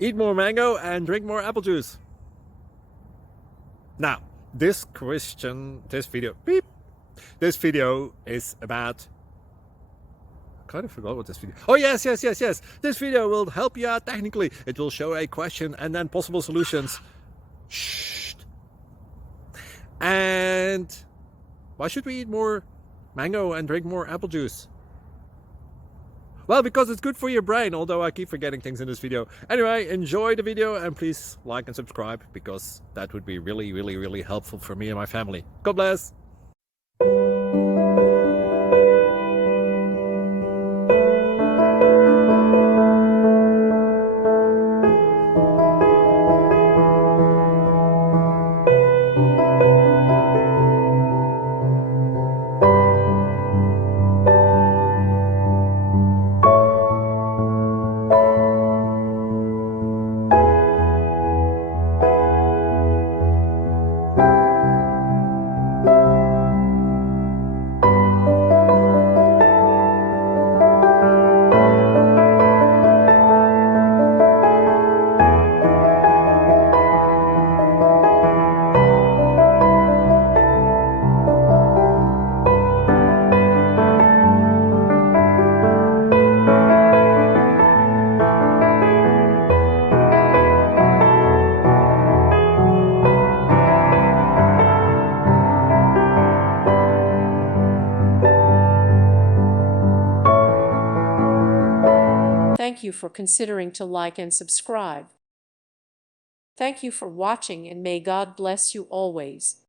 Eat more mango and drink more apple juice. Now, this video is about, I kind of forgot what this video. Oh, yes. This video will help you out technically. It will show a question and then possible solutions. Shh. And why should we eat more mango and drink more apple juice? Well, because it's good for your brain, although I keep forgetting things in this video. Anyway, enjoy the video and please like and subscribe, because that would be really helpful for me and my family. God bless! Thank you for considering to like and subscribe. Thank you for watching, and may God bless you always.